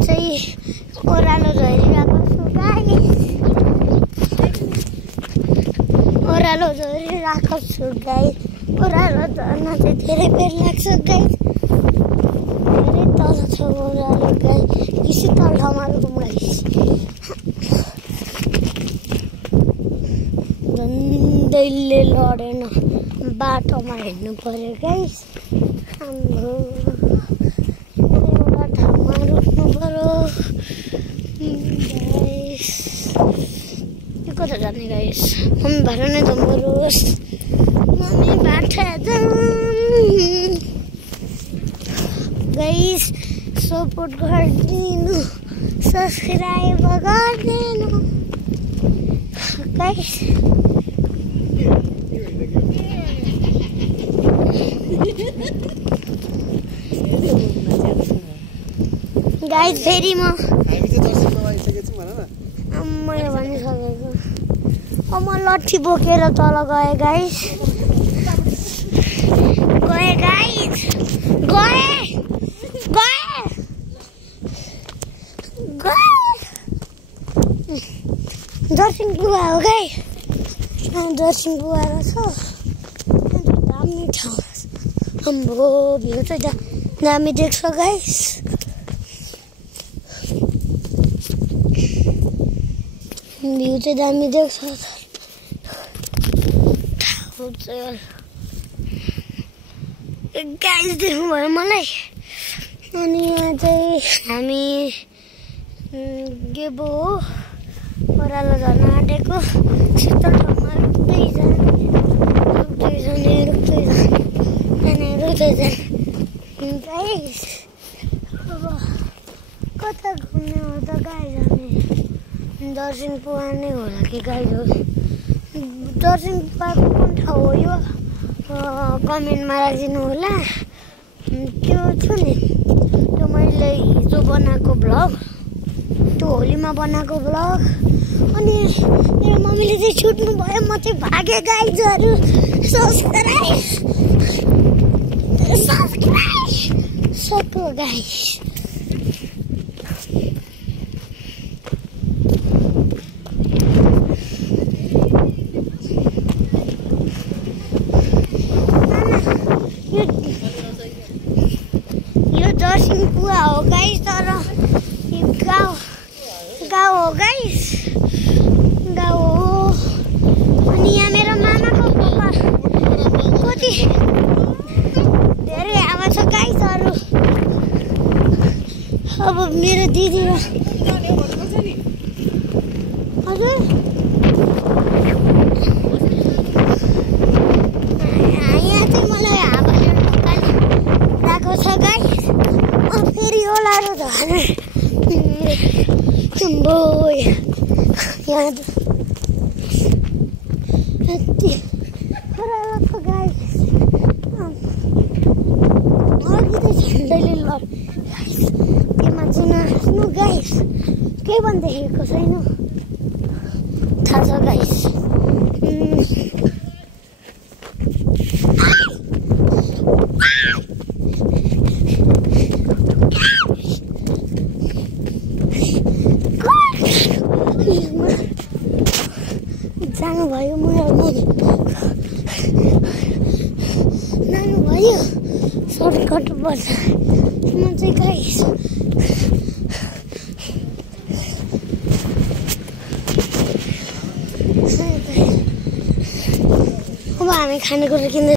चाहिँ ओह्रालो झरिरहेको छु गाइस। ओह्रालो झरिरहेको छु गाइस। ओह्रालो झर्न चाहिँ धेरै बेर लाग्छ गाइस। धेरै तल छ ओह्रालो गाइस। किसी तल ठाउँमा रुकौँ गाइस। झन्डैले लडेन बाटोमा हिँड्नु पर्यो गाइस। हाम्रो एउटा ठाउँमा रुक्नु पर्यो गाइस। यो कता जाने गाइस? मम्मी बाटो नै जाउँ बरुस्। मम्मी बाटो जाउँ गाइस। सपोर्ट गरिदिनु, सब्सक्राइब गरिदिनु गाइस। गाइस फेरि मैले भनिसकेको। म लट्ठी बोकेर तल गएँ गाइस। गएँ गाइस। गएँ दर्शन बुवा हो गाई। दर्शन बुवा रहेछ। दामी ठाउँ। हाम्रो भ्यू चाहिँ दामी देख्छ गाइस। भ्यू चाहिँ दामी देख्छ। ठाउँ चाहिँ गाइस देख्नुभयो मलाई। अनि यहाँ चाहिँ हामी गेबो ओह्रालो झर्न आँटेको। शीतल ठाउँमा रुक्दै जाने गाइस। अब कता घुम्ने हो त गाइस? हामी दर्शन पुवा नै होला कि गाइस? हो दर्शन पुवाको कुन ठाउँ हो यो? कमेन्टमा राखिदिनु होला। त्यो छु नि, त्यो मैले हिजो बनाएको भ्लग, त्यो होलीमा बनाएको भ्लग। अनि मेरो मम्मीले चाहिँ छुट्नु भयो। म चाहिँ भागेँ गाइजहरू। सब्सक्राइब सक्यो गाइस। यो दर्शन पुवा हो गाइस। तर यो गाउँ हो गाइस। गाउँ हो। अनि यहाँ मेरो मामाको पप्पा कति धेरै आमा छ गाइसहरू। अब मेरो दिदी र हजुर यहाँ चाहिँ मलाई हावाले गएको छ गाइस। फेरि ओह्रालो झर्न चुम्बो यहाँ यति ओह्रालो छ गाइस। अघि त झन्डैले लड गाइस। त्योमा चाहिँ नहाँस्नु गाइस। केही पनि देखेको छैन। थाहा छ गाइस। जानुभयो जानुभयो। सर्टकट पर्छ म चाहिँ गाइस। अब हामी खानेकुरा किन्दै